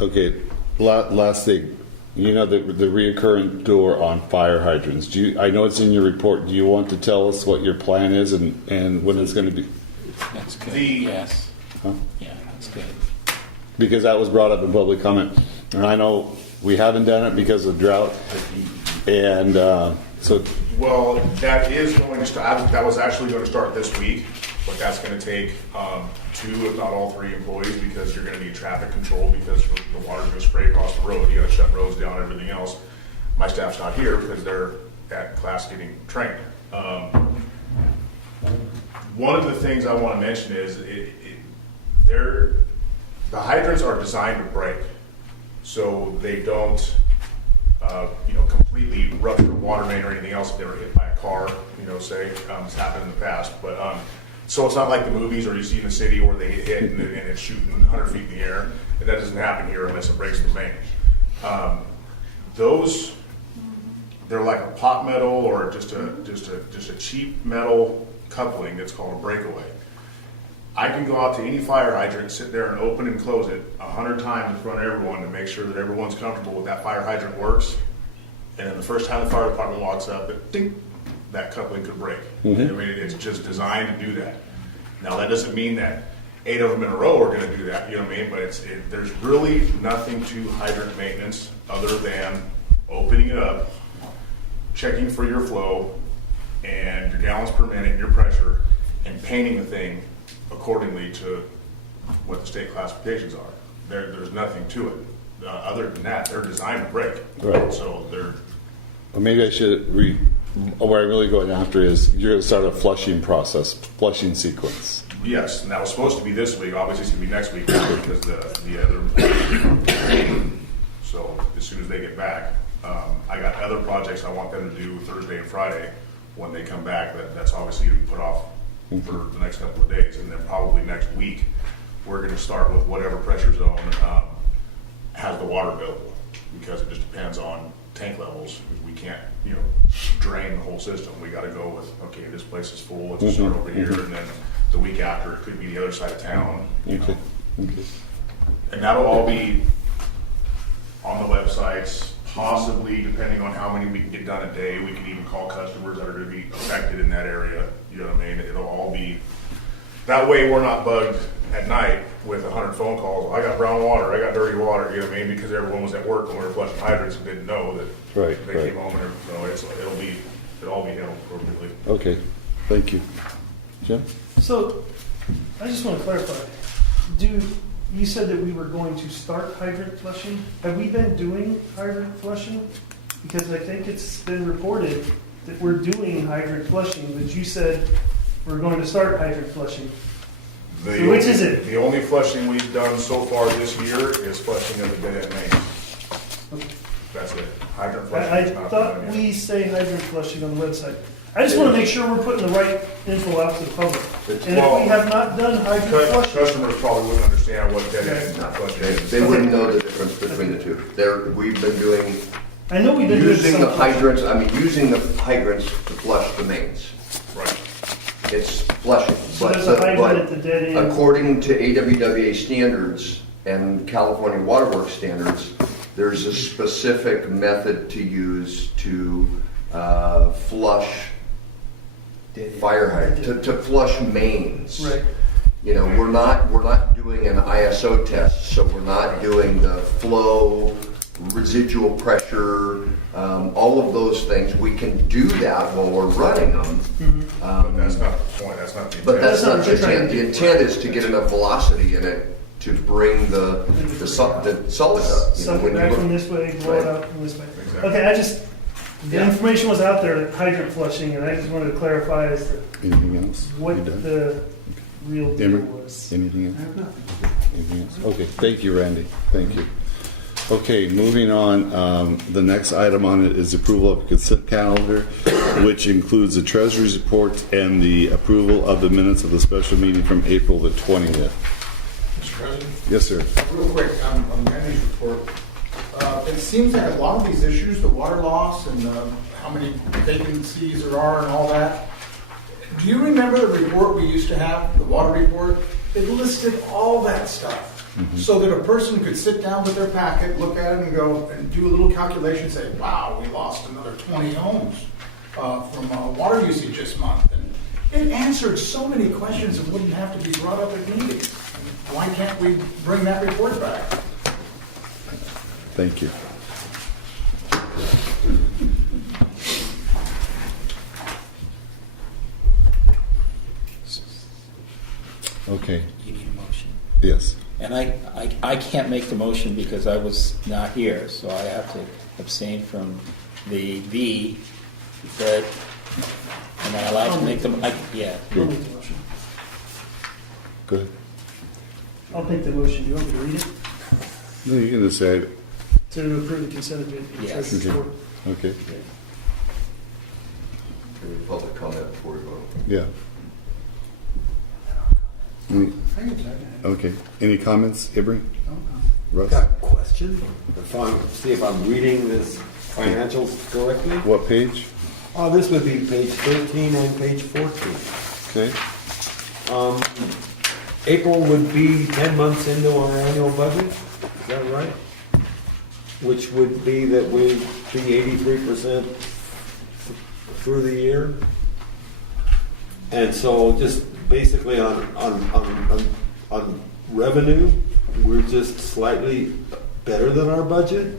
Okay, last thing. You know the reoccurring door on fire hydrants. I know it's in your report. Do you want to tell us what your plan is and when it's going to be? That's good. Yes. Huh? Yeah, that's good. Because that was brought up in public comment, and I know we haven't done it because of drought, and so. Well, that is going to start. That was actually going to start this week, but that's going to take 2, if not all 3 employees, because you're going to need traffic control because the water's going to spray across the road. You got to shut roads down, everything else. My staff's not here because they're at class getting trained. One of the things I want to mention is the hydrants are designed to break, so they don't, completely rupture the water main or anything else if they were hit by a car. Say it's happened in the past, but so it's not like the movies or you see in the city where they get hit and it's shooting 100 feet in the air. And that doesn't happen here unless it breaks the main. Those, they're like a pot metal or just a cheap metal coupling that's called a breakaway. I can go out to any fire hydrant, sit there and open and close it 100 times in front of everyone to make sure that everyone's comfortable with that fire hydrant works. And then the first time the fire department walks up, ding, that coupling could break. Mm-hmm. I mean, it's just designed to do that. Now that doesn't mean that 8 of them in a row are going to do that, you know what I mean? But there's really nothing to hydrant maintenance other than opening it up, checking for your flow and your gallons per minute and your pressure, and painting the thing accordingly to what the state classifications are. There's nothing to it. Other than that, they're designed to break. Right. So they're... Well, maybe I should where I'm really going after is you're going to start a flushing sequence. Yes, and that was supposed to be this week. Obviously, it's going to be next week because the other employees. So as soon as they get back, I got other projects I want them to do Thursday and Friday when they come back. That's obviously going to be put off for the next couple of days, and then probably next week we're going to start with whatever pressure zone has the water available, because it just depends on tank levels. We can't, drain the whole system. We got to go with, okay, this place is full, let's start over here, and then the week after it could be the other side of town. Okay. And that'll all be on the websites, possibly depending on how many we can get done a day. We can even call customers that are going to be affected in that area. You know what I mean? It'll all be, that way we're not bugged at night with 100 phone calls. I got brown water, I got dirty water, you know what I mean? Because everyone was at work when we were flushing hydrants and didn't know that they came home and it'll all be handled appropriately. Okay, thank you. Jim? So, I just want to clarify. You said that we were going to start hydrant flushing? Have we been doing hydrant flushing? Because I think it's been reported that we're doing hydrant flushing, but you said we're going to start hydrant flushing. So which is it? The only flushing we've done so far this year is flushing of the dead end main. Okay. That's it. Hydrant flushing I is not thought done yet. we say hydrant flushing on the website. I just want to make sure we're putting the right info out to the public. And if we have not done hydrant flushing, Customers probably wouldn't understand what dead end flushing is. They wouldn't know the difference between the two. We've been doing, I know we've been doing using some the hydrants, using the hydrants to flush the mains. Right. It's flushing. So there's a hydrant at the dead end. According to AWWA standards and California Water Works standards, there's a specific method to use to flush fire hydrant, to flush mains. Right. We're not doing an ISO test, so we're not doing the flow, residual pressure, all of those things. We can do that while we're running them. But that's not the point. That's not the intent. But that's not the what you're trying intent. to The do. intent is to get enough velocity in it to bring the solid up. Suck it back from this way, blow it out from this way. Okay, the information was out there, hydrant flushing, and I just wanted to clarify as to Anything else? what You done? the real deal Emery? was. Anything else? Anything else? Okay, thank you, Randy. Thank you. Okay, moving on. The next item on it is approval of consent calendar, which includes the treasurer's report and the approval of the minutes of the special meeting from April the 20th. Mr. President, Yes, sir. real quick, on Randy's report, it seems that a lot of these issues, the water loss and how many vacancies there are and all that, do you remember the report we used to have, the water report? It listed all that stuff. so that a person could sit down with their packet, look at it and go, and do a little calculation, say, wow, we lost another 20 homes from water usage this month. And it answered so many questions that wouldn't have to be brought up at meetings. Why can't we bring that report back? Thank you. Okay, You need a motion. yes. And I can't make the motion because I was not here, so I have to abstain from the V, but, am I allowed to make them, yeah. I'll make the motion. Go ahead. I'll make the motion. Do you want me to read it? No, you can decide. To approve the consent agenda. Yes. Treasurer's report. Okay, Any public comment before we vote? yeah. Okay, any comments, Ibri? Russ? Got a question. See if I'm reading this financials correctly. What page? Oh, this would be page 13 and page 14. Okay, April would be 10 months into our annual budget, is that right? Which would be that we'd be 83% through the year. And so just basically on revenue, we're just slightly better than our budget.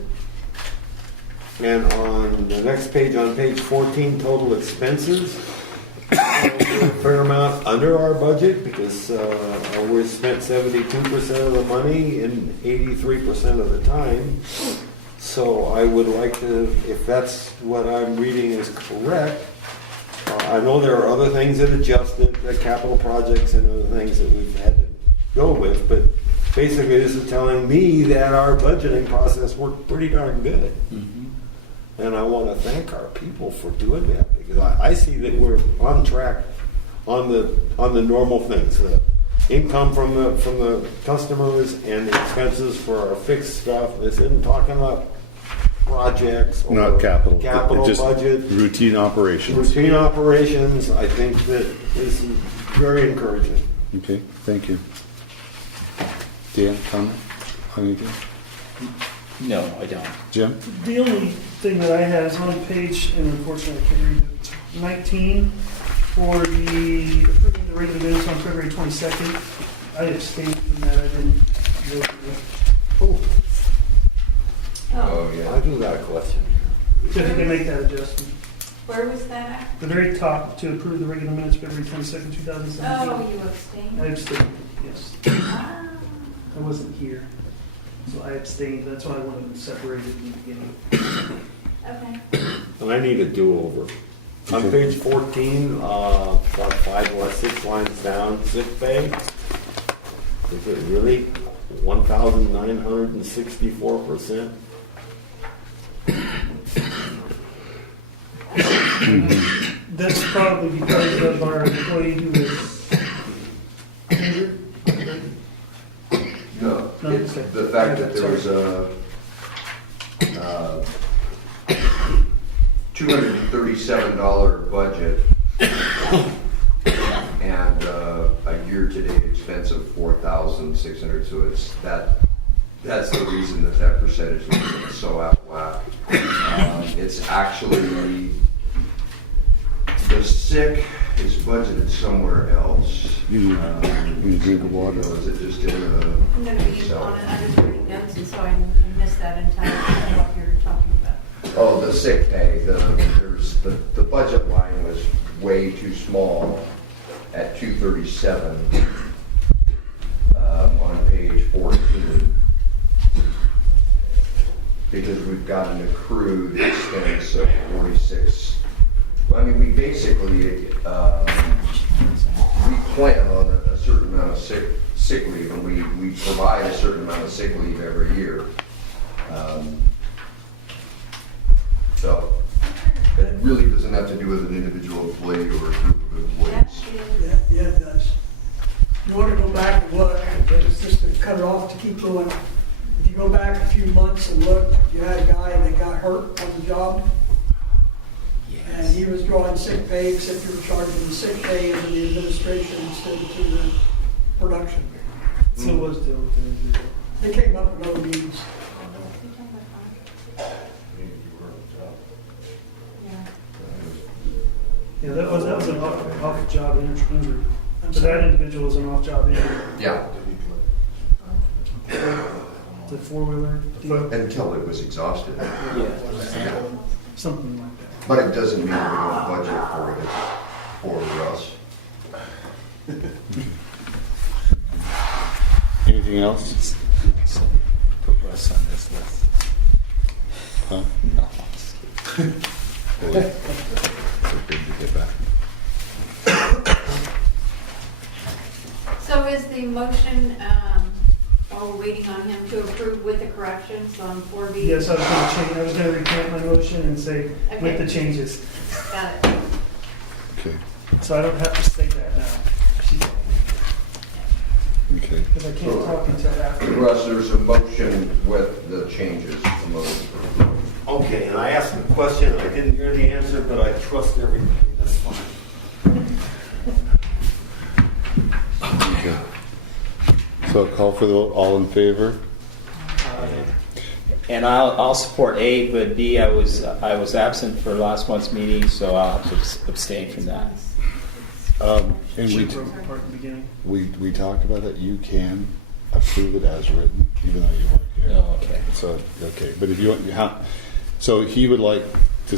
And on the next page, on page 14, total expenses, we're a fair amount under our budget because we spent 72% of the money in 83% of the time. So I would like to, if that's what I'm reading is correct, I know there are other things that adjusted, the capital projects and other things that we've had to go with, but basically this is telling me that our budgeting process worked pretty darn good. And I want to thank our people for doing that because I see that we're on track on the normal things, the income from the customers and the expenses for our fixed stuff. This isn't talking about projects or not capital. Just budget. routine operations. Routine operations, I think that is very encouraging. Okay, thank you. Dan, comment on anything? No, I don't. Jim? The only thing that I have is on page, and unfortunately I can't read it, 19, for the approving the regular minutes on February 22nd. I abstained from that. I didn't vote for it. Oh, yeah. I do got a question. So if you can make that adjustment. Where was that at? The very top, to approve the regular minutes February 22nd, 2017. Oh, you I abstained? abstained, yes. Ah. I wasn't here, so I abstained. That's why I wanted to separate it in the beginning. Okay. And I need a do-over. On Okay. page 14, about 5 or 6 lines down, sick pay. Is it really 1,964%? That's probably because of our employee who was injured. No, No, it's okay. the fact that there was a $237 budget and a year-to-date expense of 4,600. So it's that's the reason that percentage was so out of whack. It's actually the sick is budgeted somewhere else. You need a drink of water. Is it just in a? I'm going to be on it. I was reading notes, and so I missed that entirely. I don't know what you're talking about. Oh, the sick pay, the budget line was way too small at 237 on page 14. Because we've got an accrued expense of 46. Well, I mean, we basically, we plan on a certain amount of sick leave, and we provide a certain amount of sick leave every year. So it really doesn't have to do with an individual employee or a group of employees. Yeah, it does. You want to go back and look, just to cut it off, to keep going. If you go back a few months and look, you had a guy that got hurt on the job. And he was drawing sick pay, except you were charging the sick pay into the administration instead of to the production. So it was dealt with an individual. It came up in other meetings. Yeah, that was an off-job injury. But that individual was an off-job injury. Yeah, The four-wheeler deal, until it was exhausted. something like that. But it doesn't mean we don't budget for it, for us. Anything else? Put Russ on this list. Huh? No, I'm just kidding. Good to get back. So is the motion, while we're waiting on him to approve with the corrections on 4B? Yes, I was gonna change, I was gonna recant my motion and say Okay. with the changes. Got it. Okay, So I don't have to say that now. okay. Because I can't talk until after. Russ, there's a motion with the changes. The motion. Okay, and I asked the question, I didn't hear the answer, but I trust everybody, that's fine. Okay. So I'll call for the vote, all in favor? And I'll support A, but B, I was absent for last month's meeting, so I'll have to abstain from that. And She broke apart in the beginning. we talked about that, you can approve it as written, even though you weren't here. Oh, okay. So, okay, but if you want, you have, so he would like to,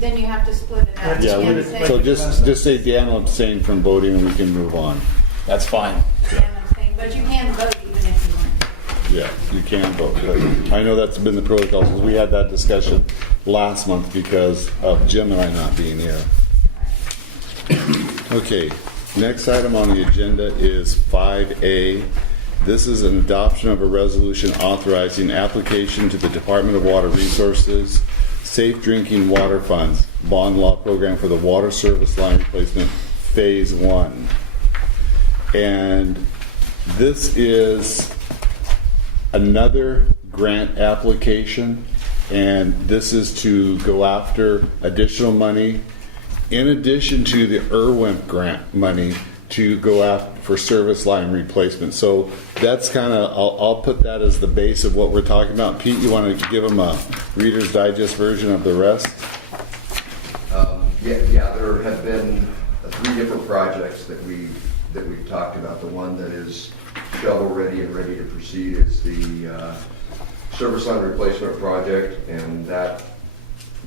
Then you have to split it out. yeah, You we- have to say- so just say Dan will abstain from voting and we can move on. That's fine. Yeah, I'm saying, but you can vote even if you want. Yeah, you can vote. But I know that's been the protocol, because we had that discussion last month because of Jim and I not being here. Okay, next item on the agenda is 5A. This is an adoption of a resolution authorizing application to the Department of Water Resources Safe Drinking Water Funds Bond Law Program for the Water Service Line Replacement Phase 1. And this is another grant application, and this is to go after additional money in addition to the IRWIMP grant money to go after for service line replacement. So that's kind of, I'll put that as the base of what we're talking about. Pete, you want to give them a Reader's Digest version of the rest? Yeah, there have been 3 different projects that we've talked about. The one that is shovel ready and ready to proceed is the service line replacement project, and that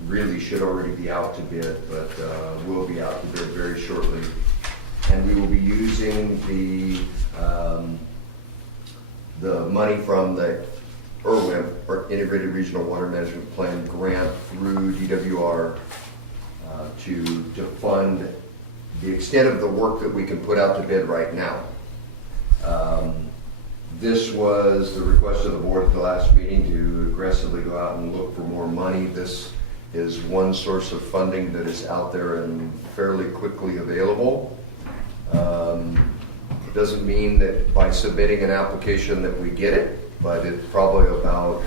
really should already be out to bid, but will be out to bid very shortly. And we will be using the money from the IRWIMP, or Integrated Regional Water Management Plan grant through DWR to fund the extent of the work that we can put out to bid right now. This was the request of the board at the last meeting to aggressively go out and look for more money. This is one source of funding that is out there and fairly quickly available. Doesn't mean that by submitting an application that we get it, but it's probably about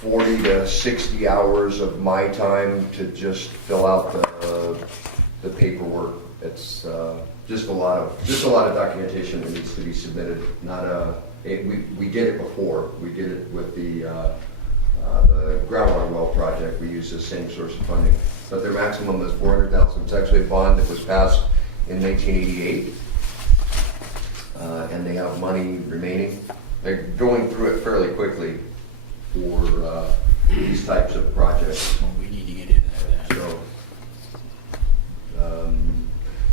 40 to 60 hours of my time to just fill out the paperwork. It's just a lot of documentation that needs to be submitted. We did it before. We did it with the groundwater well project. We used the same source of funding, but their maximum is $400,000. It's actually a bond that was passed in 1988, and they have money remaining. They're going through it fairly quickly for these types of projects. Well, we need to get into that. So,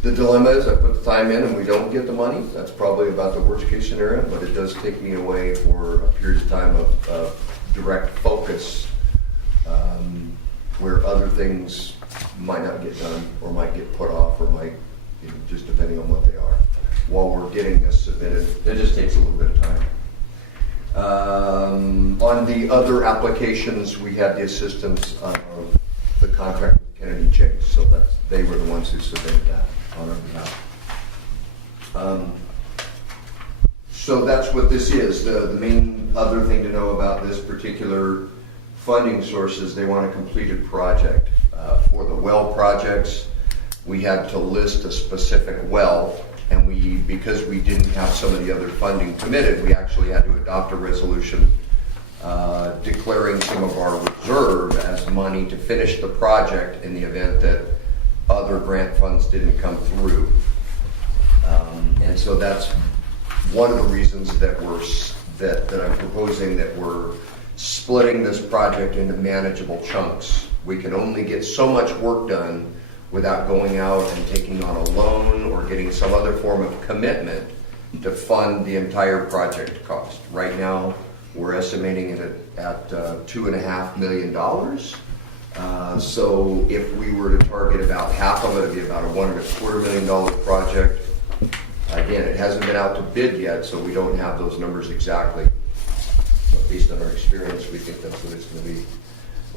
the dilemma is I put the time in and we don't get the money. That's probably about the worst case scenario, but it does take me away for a period of time of direct focus, where other things might not get done or might get put off or might, just depending on what they are. While we're getting this submitted, it just takes a little bit of time. On the other applications, we had the assistance of the contract with Kennedy Chase, so they were the ones who submitted that on our behalf. So that's what this is. The main other thing to know about this particular funding source is they want a completed project. For the well projects, we had to list a specific well And because we didn't have some of the other funding committed, we actually had to adopt a resolution declaring some of our reserve as money to finish the project in the event that other grant funds didn't come through. And so that's one of the reasons that that I'm proposing that we're splitting this project into manageable chunks. We can only get so much work done without going out and taking on a loan or getting some other form of commitment to fund the entire project cost. Right now, we're estimating it at $2.5 million. So if we were to target about half of it, it'd be about a $1.25 million project. Again, it hasn't been out to bid yet, so we don't have those numbers exactly. But based on our experience, we think that's what it's going to be,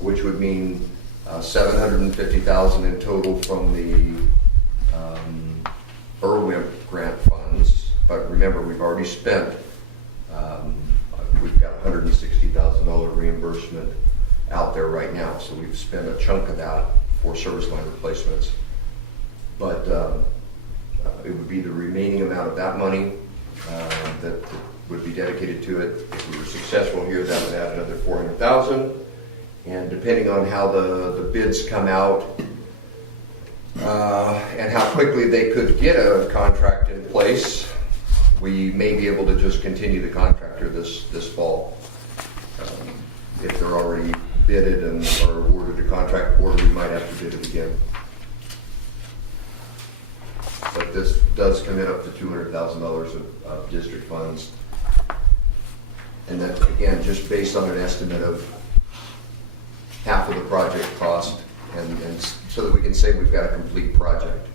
which would mean $750,000 in total from the IRWIMP grant funds. But remember, we've already spent, we've got $160,000 reimbursement out there right now. So we've spent a chunk of that for service line replacements. But it would be the remaining amount of that money that would be dedicated to it. If we were successful here, that would add another $400,000. And depending on how the bids come out and how quickly they could get a contract in place, we may be able to just continue the contractor this fall. If they're already bidded and are awarded a contract order, we might have to bid it again. But this does commit up to $200,000 of district funds. And that, again, just based on an estimate of half of the project cost, and so that we can say we've got a complete project.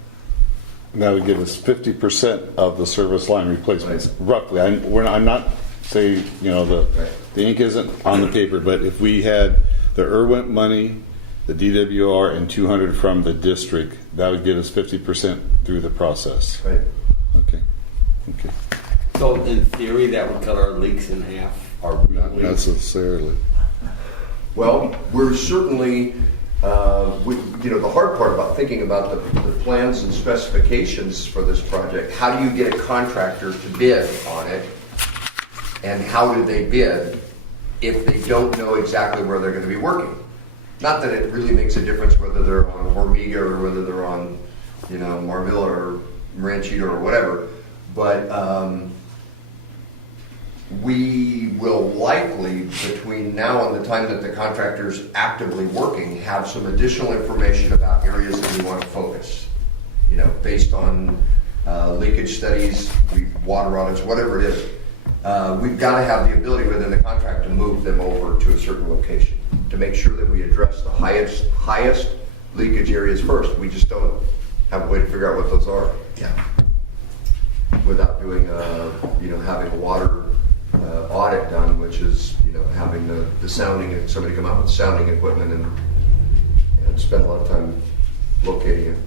And that would give us 50% of the service line replacements, roughly. I'm not saying, the ink isn't on the paper, but if we had the IRWIMP money, the DWR, and 200 from the district, that would get us 50% through the process. Right. Okay. So in theory, that would cut our leaks in half. Not necessarily. Well, we're certainly, the hard part about thinking about the plans and specifications for this project, how do you get a contractor to bid on it? And how do they bid if they don't know exactly where they're going to be working? Not that it really makes a difference whether they're on Hormiga or whether they're on, Marvilla or Ranchito or whatever, but we will likely, between now and the time that the contractor's actively working, have some additional information about areas that we want to focus. Based on leakage studies, water audits, whatever it is. We've got to have the ability within the contract to move them over to a certain location to make sure that we address the highest leakage areas first. We just don't have a way to figure out what those are. Yeah. Without doing having a water audit done, which is having the sounding, somebody come out with sounding equipment and spend a lot of time locating it.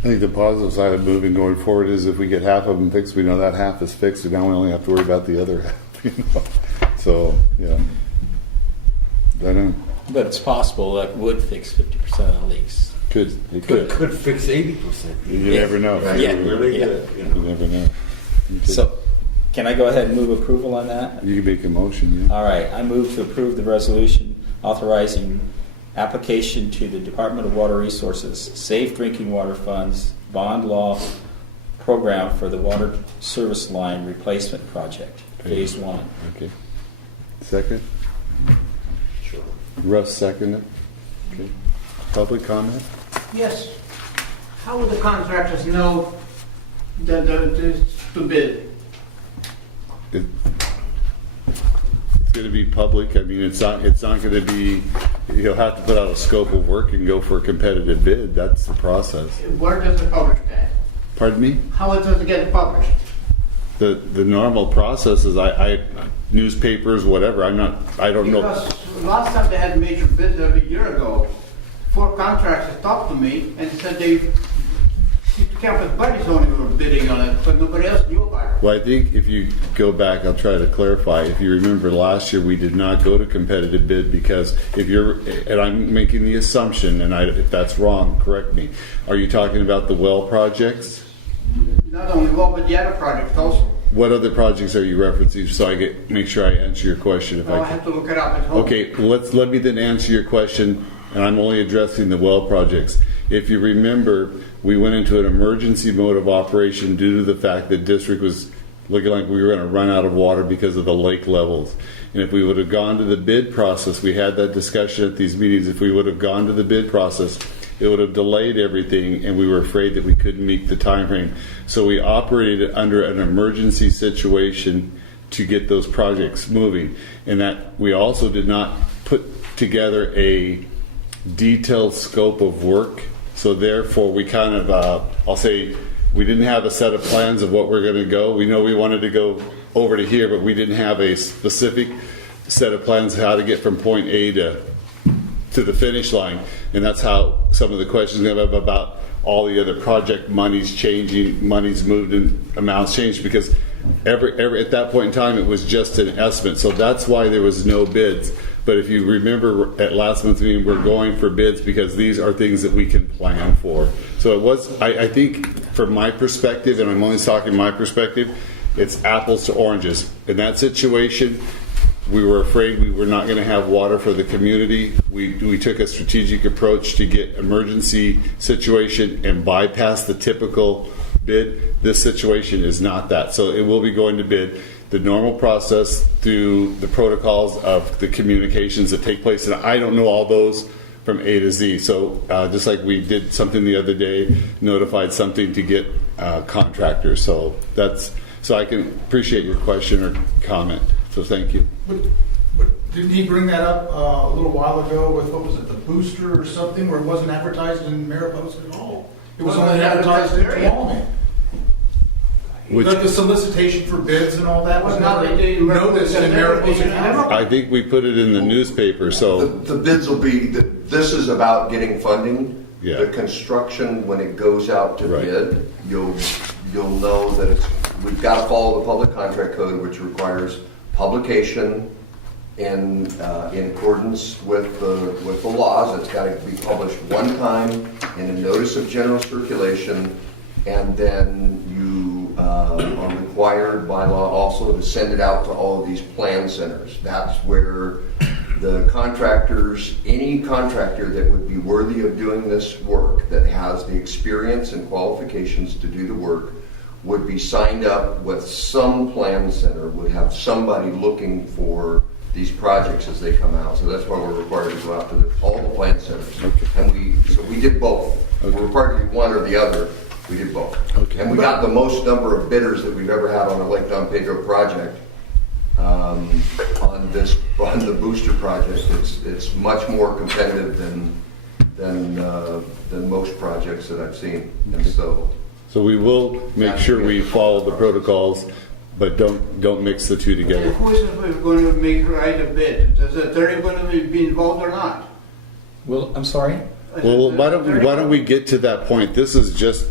I think the positive side of moving going forward is if we get half of them fixed, we know that half is fixed, and now we only have to worry about the other half. So, yeah. I know. But it's possible that would fix 50% of the leaks. Could fix 80%. You never know. Yeah. Really Yeah. good. You never know. Okay. So, can I go ahead and move approval on that? You can make a motion, yeah. All right, I move to approve the resolution authorizing application to the Department of Water Resources Safe Drinking Water Funds Bond Law Program for the Water Service Line Replacement Project, Phase 1. Okay. Second? Sure. Russ seconded. Okay. Public comment? Yes. How will the contractors know that it's to bid? It's going to be public. I mean, it's not going to be. You'll have to put out a scope of work and go for a competitive bid. That's the process. Where does it publish that? Pardon me? How does it get published? The normal process is I newspapers, whatever. I don't know. Because last time they had major bids a year ago, 4 contractors talked to me and said Campus Buddies only were bidding on it, but nobody else knew about it. Well, I think if you go back, I'll try to clarify. If you remember last year, we did not go to competitive bid because and I'm making the assumption, and if that's wrong, correct me. Are you talking about the well projects? Not only well, but the other project also. What other projects are you referencing, so I make sure I answer your question if Well, I I can? have to look it up at home. Okay, let me then answer your question, and I'm only addressing the well projects. If you remember, we went into an emergency mode of operation due to the fact that district was looking like we were going to run out of water because of the lake levels. And if we would have gone to the bid process, we had that discussion at these meetings, if we would have gone to the bid process, it would have delayed everything, and we were afraid that we couldn't meet the time frame. So we operated under an emergency situation to get those projects moving. And that we also did not put together a detailed scope of work. So therefore, we kind of, I'll say, we didn't have a set of plans of what we're going to go. We know we wanted to go over to here, but we didn't have a specific set of plans how to get from point A to the finish line. And that's how some of the questions we have about all the other project monies changing, monies moved and amounts changed, because every at that point in time it was just an estimate. So that's why there was no bids. But if you remember at last month's meeting, we're going for bids because these are things that we can plan for. So it was, I think from my perspective, and I'm only talking my perspective, it's apples to oranges. In that situation, we were afraid we were not going to have water for the community. We took a strategic approach to get emergency situation and bypass the typical bid. This situation is not that. So it will be going to bid. The normal process through the protocols of the communications that take place. And I don't know all those from A to Z. So just like we did something the other day, notified something to get contractors. So I can appreciate your question or comment. So thank you. But didn't he bring that up a little while ago with, what was it, the booster or something, where it wasn't advertised in Mariposa at all? It was only advertised in Tuolumne. The solicitation for bids and all that was Well, not now they do noticed in Mariposa County. I think we put it in the newspaper. So The bids will be, this is about getting funding. Yeah. The construction, when it goes out to Right. bid, you'll know that we've got to follow the public contract code, which requires publication in accordance with the laws. It's got to be published one time in a notice of general circulation, and then you are required by law also to send it out to all of these plan centers. That's where the contractors, any contractor that would be worthy of doing this work, that has the experience and qualifications to do the work, would be signed up with some plan center, would have somebody looking for these projects as they come out. So that's why we're required to go out to all the plan centers. Okay. And we did both. Okay. We're required to do one or the other. We did both. Okay. And we got the most number of bidders that we've ever had on a Lake Don Pedro project. On the booster project, it's much more competitive than most projects that I've seen. And so we will make sure we follow the protocols, but don't mix the two together. Who is going to make write a bid? Is the attorney going to be involved or not? Well, I'm sorry? Well, why don't we get to that point? This is just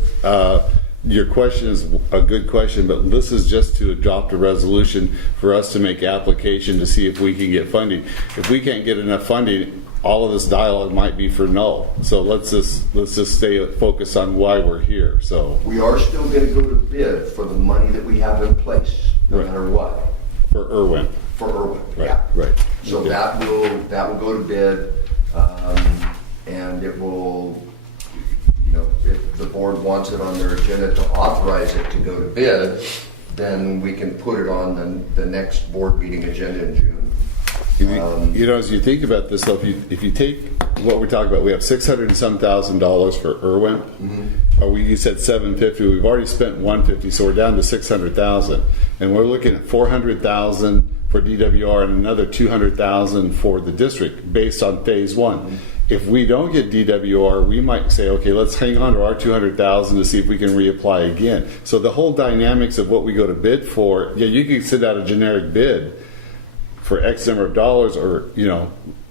your question is a good question, but this is just to adopt a resolution for us to make application to see if we can get funding. If we can't get enough funding, all of this dialogue might be for null. So let's just stay focused on why we're here. So we are still going to go to bid for the money that we have in place, no Right. matter what. for Irwin, For Irwin, right? yeah. Right. So Okay. that will go to bid, and it will, if the board wants it on their agenda to authorize it to go to bid, then we can put it on the next board meeting agenda in June. As you think about this, though, if you take what we're talking about, we have $600 and some thousand for Irwin. You said $750. We've already spent $150, so we're down to $600,000, and we're looking at $400,000 for DWR and another $200,000 for the district based on phase one. If we don't get DWR, we might say, okay, let's hang on to our $200,000 to see if we can reapply again. So the whole dynamics of what we go to bid for, you can send out a generic bid for X number of dollars, or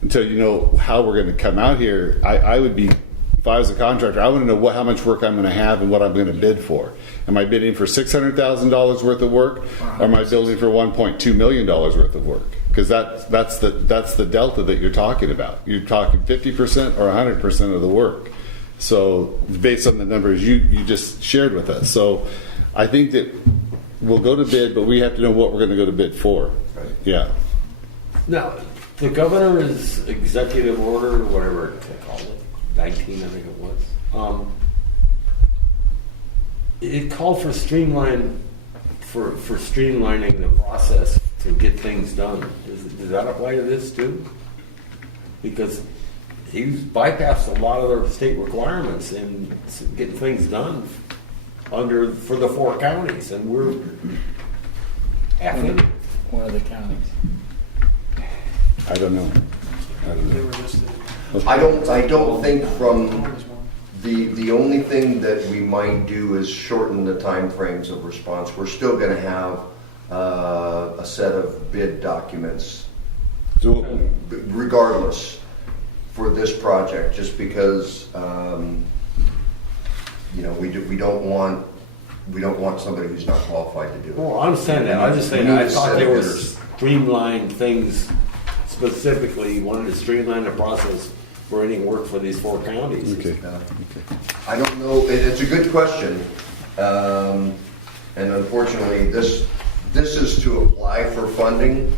until you know how we're going to come out here. I would be, if I was a contractor, I want to know how much work I'm going to have and what I'm going to bid for. Am I bidding for $600,000 worth of work, or am I building for $1.2 million worth of work? Because that's the delta that you're talking about. You're talking 50% or 100% of the work. So based on the numbers you just shared with us. So I think that we'll go to bid, but we have to know what we're gonna go to bid for. Right. Yeah. Now, the governor's executive order, whatever they called it, 19, I think it was. It called for streamlining the process to get things done. Does that apply to this too? Because he's bypassed a lot of the state requirements in getting things done for the 4 counties, and we're effing. One of the counties. I don't know. They were listed. I don't think the only thing that we might do is shorten the time frames of response. We're still gonna have a set of bid documents So, regardless for this project, just because, we don't want somebody who's not qualified to do it. Well, I understand that. I'm just saying, I thought they were streamlined things specifically, wanted to streamline the process for any work for these 4 counties. okay. I don't know, it's a good question. And unfortunately, this is to apply for funding,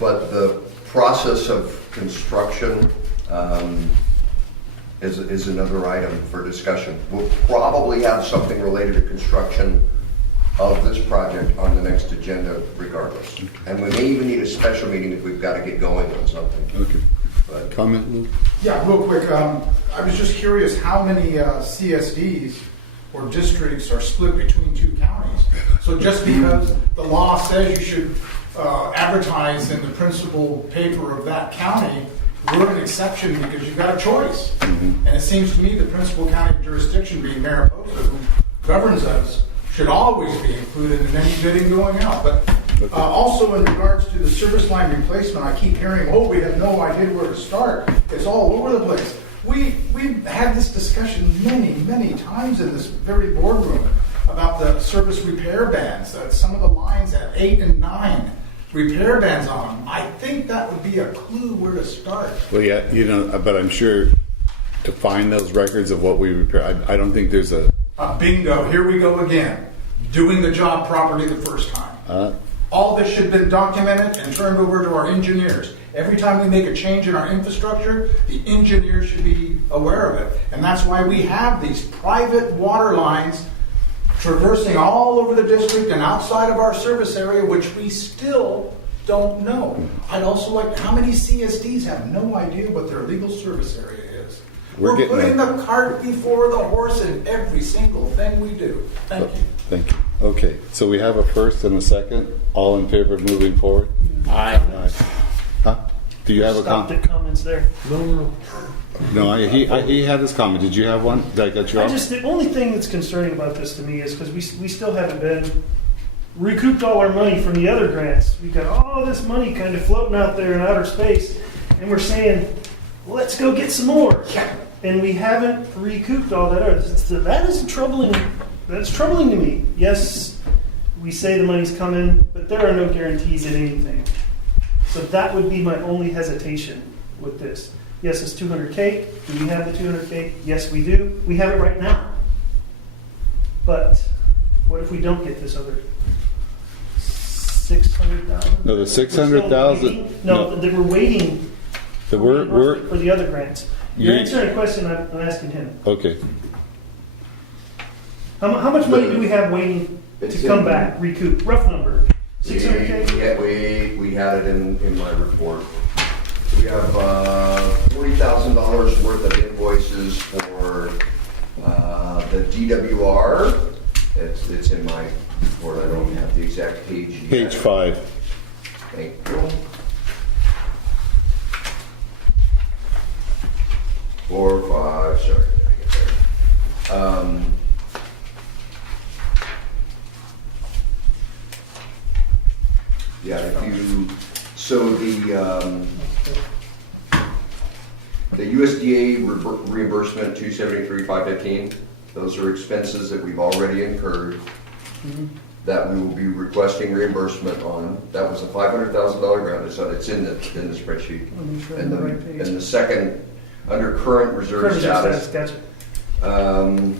but the process of construction is another item for discussion. We'll probably have something related to construction of this project on the next agenda regardless. And we may even need a special meeting if we've got to get going on something. Okay. But Comment, Lou? Yeah, real quick, I was just curious how many CSDs or districts are split between 2 counties. So just because the law says you should advertise in the principal paper of that county, we're an exception because you've got a choice. And it seems to me the principal county jurisdiction, being Mariposa, who governs us, should always be included in any bidding going out. But also in regards to the service line replacement, I keep hearing, we have no idea where to start. It's all over the place. We've had this discussion many, many times in this very boardroom about the service repair bans. Some of the lines at 8 and 9, repair bans on them. I think that would be a clue where to start. Well, yeah, but I'm sure to find those records of what we repair, I don't think there's a... Bingo, here we go again. Doing the job properly the first time. All this should have been documented and turned over to our engineers. Every time we make a change in our infrastructure, the engineers should be aware of it. And that's why we have these private water lines traversing all over the district and outside of our service area, which we still don't know. I'd also like, how many CSDs have no idea what their legal service area is? We're putting the cart before the horse in every single thing we do. Thank you. Thank you. Okay, so we have a first and a second. All in favor of moving forward? Aye. Huh? Do you have a Stop comment? the comments there. No, he had his comment. Did you have one? Did I cut you off? The only thing that's concerning about this to me is because we still haven't been recouped all our money from the other grants. We've got all this money kind of floating out there in outer space, and we're saying, let's go get some more. And we haven't recouped all that. So that is troubling. That's troubling to me. Yes, we say the money's coming, but there are no guarantees in anything. So that would be my only hesitation with this. Yes, it's $200K. Do we have the $200K? Yes, we do. We have it right now. But what if we don't get this other $600,000? No, the $600,000. No, that we're waiting The we're for the other grants. You're You- answering a question I'm asking him. okay. How much money do we have waiting It's to come in- back, recoup? Rough number. $600K? Yeah, we had it in my report. We have $40,000 worth of invoices for the DWR. It's in my report. I don't have the exact page yet. Page 5. Thank you. 4, 5, sorry, did I get there? Yeah, so the USDA reimbursement, 273,515, those are expenses that we've already incurred that we will be requesting reimbursement on. That was a $500,000 grant, it's in the spreadsheet. Let me try And the right page. the second, under current reserve Current reserve status, status, gotcha.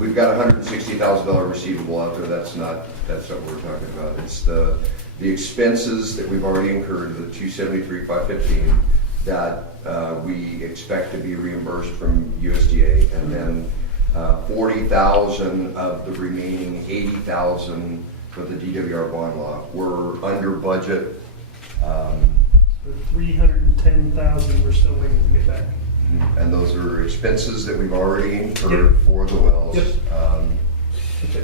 We've got $160,000 receivable out there. That's not what we're talking about. It's the expenses that we've already incurred, the $273,515, that we expect to be reimbursed from USDA, and then $40,000 of the remaining $80,000 for the DWR bond law. We're under budget. So 310,000, we're still waiting to get back. And those are expenses that we've already incurred for the wells. Yep.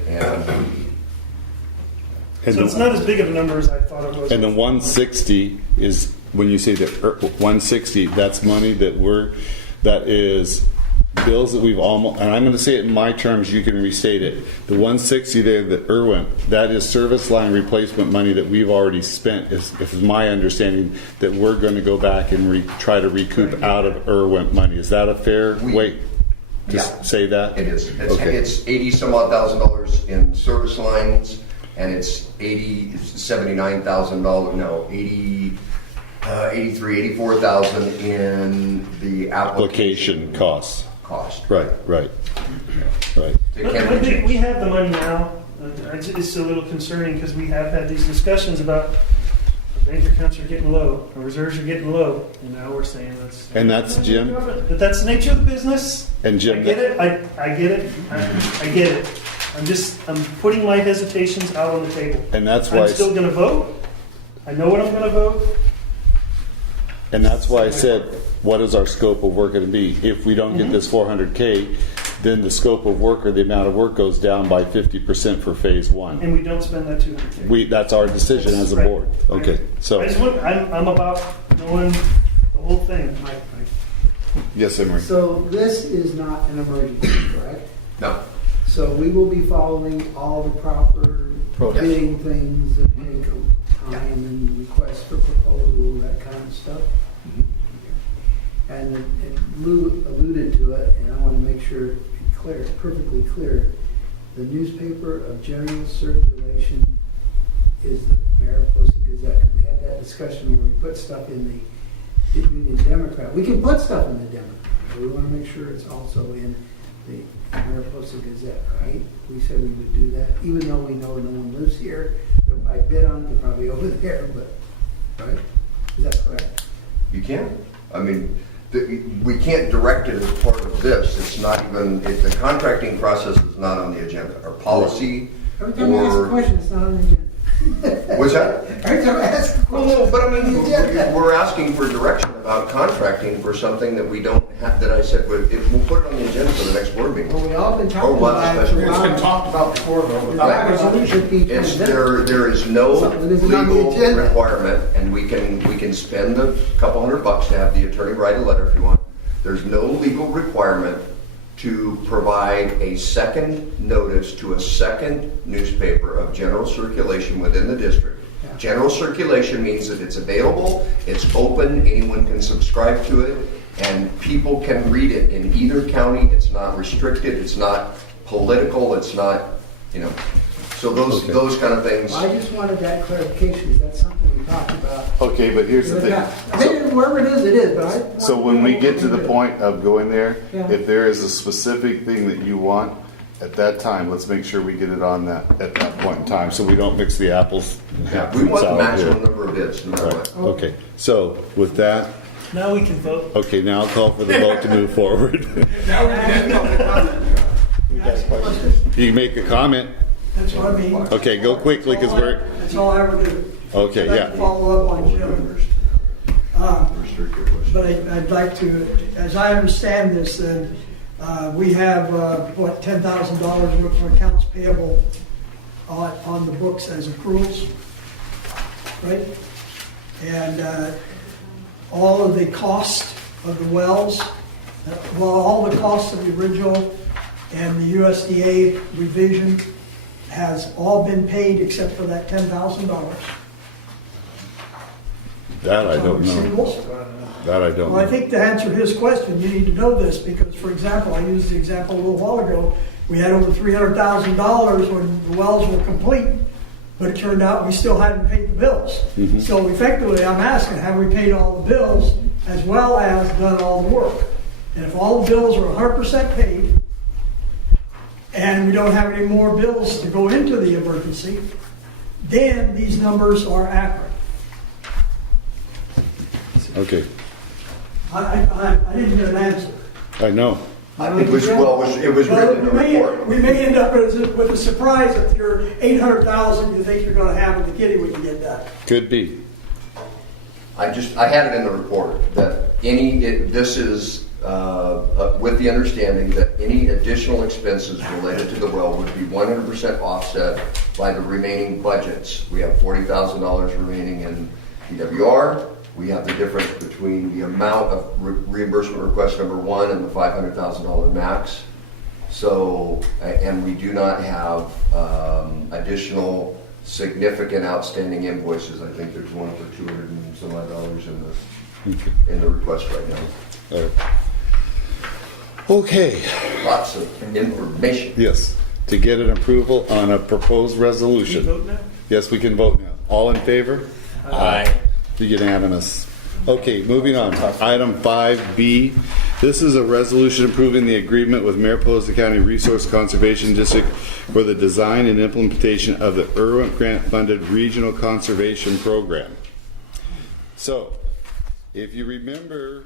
And And So it's not as big of a number as I thought it was. And the 160 is, when you say that 160, that's money that is bills that we've almost, and I'm going to say it in my terms, you can restate it. The 160 there, the Irwin, that is service line replacement money that we've already spent, is my understanding, that we're going to go back and try to recoup out of Irwin money. Is that a fair way to say that? it is. Okay. It's 80 some odd $1,000 in service lines, and it's $79,000, no, 84,000 in the Application costs. cost. Right. It can't be changed. We have the money now. It's a little concerning because we have had these discussions about our bank accounts are getting low, our reserves are getting low, and now we're saying that's. And that's Jim? But that's the nature of the business. And Jim, I get it. I get it. I get it. I'm putting my hesitations out on the table. And that's why I'm still going to vote. I know what I'm going to vote. And that's why I said, what is our scope of work going to be? If we don't get this 400K, then the scope of work or the amount of work goes down by 50% for phase one. And we don't spend that 200K. That's our decision as a Right. board. Okay, so, I'm about knowing the whole thing. yes, Emery. So this is not an emergency, correct? No. So we will be following all the proper Yes. bidding things that take time and requests for proposal, that kind of stuff. And it alluded to it, and I want to make sure it's clear, perfectly clear. The newspaper of general circulation is the Mariposa Gazette. We had that discussion where we put stuff in the Union Democrat. We can put stuff in the Democrat, but we want to make sure it's also in the Mariposa Gazette, right? We said we would do that, even though we know no one lives here. If I bid on it, they're probably over there, but, right? Is that correct? You can. I mean, we can't direct it as part of this. It's not even, the contracting process is not on the agenda. Our policy Every time I ask a question, it's not on the agenda. What's that? Every time I ask a question. No, but I mean, Yeah. we're asking for direction about contracting for something that we don't have, that I said, we'll put it on the agenda for the next board meeting. Well, we all been Or talking what, about it. special- It's been talked about before though. Is that resolution fee It's, transmitted? there is no Something that isn't on the legal agenda. requirement, and we can spend a couple $100 to have the attorney write a letter if you want. There's no legal requirement to provide a second notice to a second newspaper of general circulation within the district. Yeah. General circulation means that it's available, it's open, anyone can subscribe to it, and people can read it in either county. It's not restricted, it's not political, it's not, so those kind of things. I just wanted that clarification, is that something we talked about? Okay, but here's the thing. Maybe wherever it is, but I. So when we get to the point of going there, Yeah. if there is a specific thing that you want, at that time, let's make sure we get it on that, at that point in time, so we don't mix the apples and have We want fruits the out here. maximum number of bids, no matter Right, what. okay. So with that, Now we can vote. okay, now I'll call for the vote to move forward. Now we can end public comment. You can make a comment. That's what I mean. Okay, go quickly, because we're, That's all I ever do. okay, I'd like yeah. to follow up on Jim. But I'd like to, as I understand this, then, we have, $10,000 worth of accounts payable on the books as accruals, right? And all of the cost of the wells, all the costs of the original and the USDA revision has all been paid except for that $10,000. That I don't know. Receivables. That I don't Well, I know. think to answer his question, you need to know this, because, for example, I used the example a little while ago, we had over $300,000 when the wells were complete, but it turned out we still hadn't paid the bills. So effectively, I'm asking, have we paid all the bills as well as done all the work? And if all the bills are 100% paid, and we don't have any more bills to go into the emergency, then these numbers are accurate. Okay, I didn't get an answer. I know. It was Well, written in the report. we may end up with a surprise if your 800,000 you think you're gonna have in the kitty when you get that. Could be. I had it in the report that this is with the understanding that any additional expenses related to the well would be 100% offset by the remaining budgets. We have $40,000 remaining in DWR. We have the difference between the amount of reimbursement request number 1 and the $500,000 max. So, and we do not have additional significant outstanding invoices. I think there's one for $200 and some odd dollars in the request right now. All right. Okay, Lots of information. yes, to get an approval on a proposed Can you resolution. vote now? Yes, we can vote now. All in favor? Aye. Unanimous. Okay, moving on. Item 5B. This is a resolution approving the agreement with Mariposa County Resource Conservation District for the design and implementation of the Irwin Grant-funded Regional Conservation Program. So, if you remember